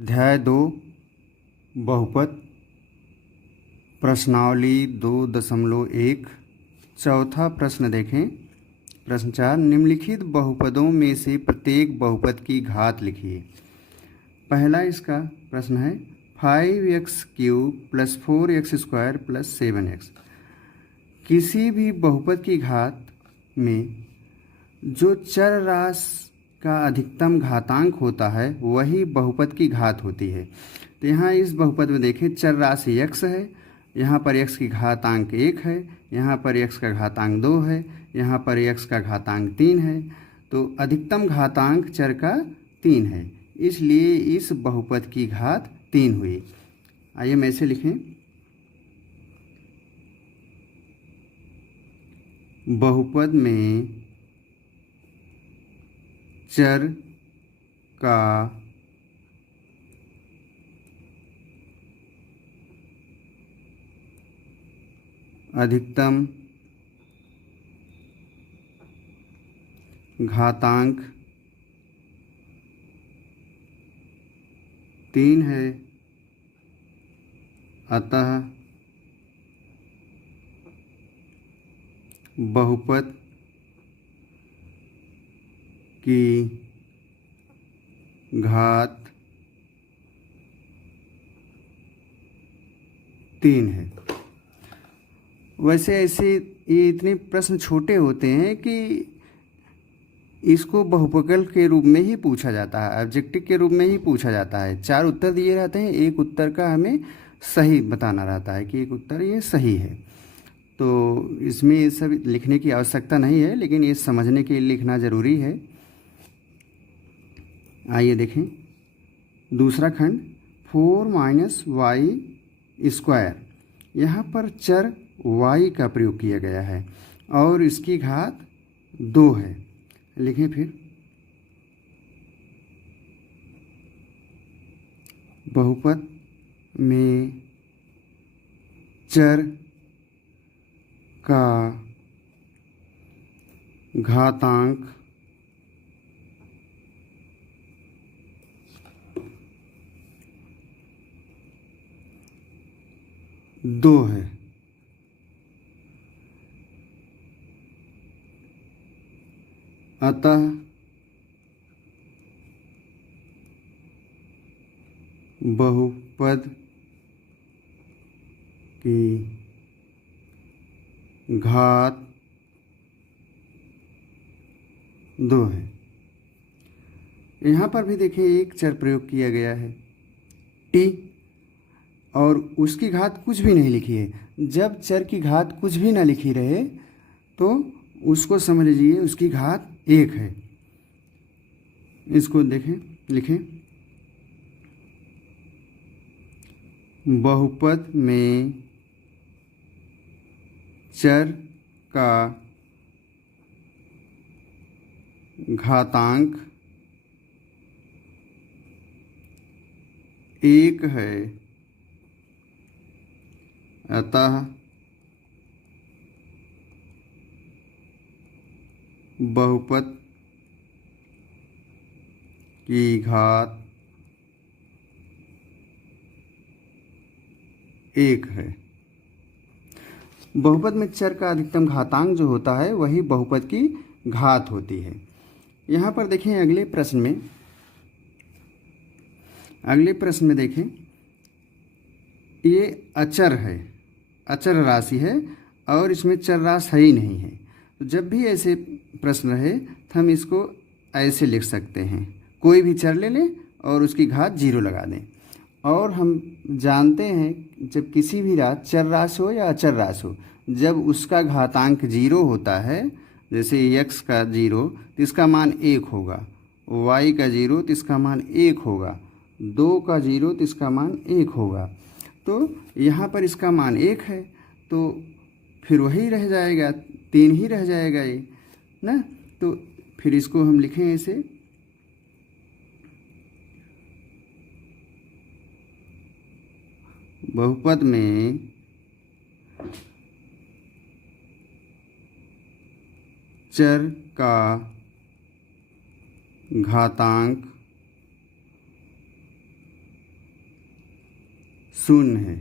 अध्याय 2 बहुपद प्रश्नावली 2.1 चौथा प्रश्न देखें। प्रश्न 4 निम्नलिखित बहुपदों में से प्रत्येक बहुपद की घात लिखिए। पहला इसका प्रश्न है 5x³ + 4x² + 7x। किसी भी बहुपद की घात में जो चर राशि का अधिकतम घातांक होता है वही बहुपद की घात होती है। तो यहाँ इस बहुपद में देखें चर राशि x है, यहाँ पर x की घातांक 1 है, यहाँ पर x का घातांक 2 है, यहाँ पर x का घातांक 3 है। तो अधिकतम घातांक चर का 3 है, इसलिए इस बहुपद की घात 3 हुई। आइए हम ऐसे लिखें, बहुपद में चर का अधिकतम घातांक 3 है, अतः बहुपद की घात 3 है। वैसे ऐसे ये इतने प्रश्न छोटे होते हैं कि इसको बहुपकल के रूप में ही पूछा जाता है, ऑब्जेक्टिव के रूप में ही पूछा जाता है। 4 उत्तर दिए रहते हैं, एक उत्तर का हमें सही बताना रहता है कि एक उत्तर ये सही है। तो इसमें ये सब लिखने की आवश्यकता नहीं है, लेकिन ये समझने के लिए लिखना ज़रूरी है। आइए देखें दूसरा खंड 4 - y²। यहाँ पर चर y का प्रयोग किया गया है और इसकी घात 2 है। लिखें फिर, बहुपद में चर का घातांक 2 है, अतः बहुपद की घात 2 है। यहाँ पर भी देखिए एक चर प्रयोग किया गया है t, और उसकी घात कुछ भी नहीं लिखी है। जब चर की घात कुछ भी ना लिखी रहे तो उसको समझ लीजिए उसकी घात 1 है। इसको देखें, लिखें, बहुपद में चर का घातांक 1 है, अतः बहुपद की घात 1 है। बहुपद में चर का अधिकतम घातांक जो होता है वही बहुपद की घात होती है। यहाँ पर देखें अगले प्रश्न में देखें, ये अचर है, अचर राशि है और इसमें चर राशि है ही नहीं है। तो जब भी ऐसे प्रश्न रहे तो हम इसको ऐसे लिख सकते हैं, कोई भी चर ले लें और उसकी घात 0 लगा दें। और हम जानते हैं जब किसी भी चर राशि हो या अचर राशि हो, जब उसका घातांक 0 होता है, जैसे x का 0 तो इसका मान 1 होगा, y का 0 तो इसका मान 1 होगा, 2 का 0 तो इसका मान 1 होगा। तो यहाँ पर इसका मान 1 है, तो फिर वही रह जाएगा, 3 ही रह जाएगा ये ना। तो फिर इसको हम लिखें ऐसे, बहुपद में चर का घातांक शून्य है।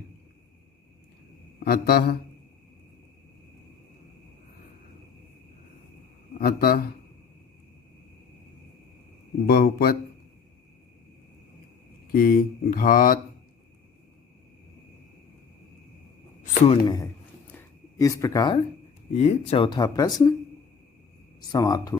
अतः बहुपद की घात शून्य है। इस प्रकार ये चौथा प्रश्न समाप्त हुआ।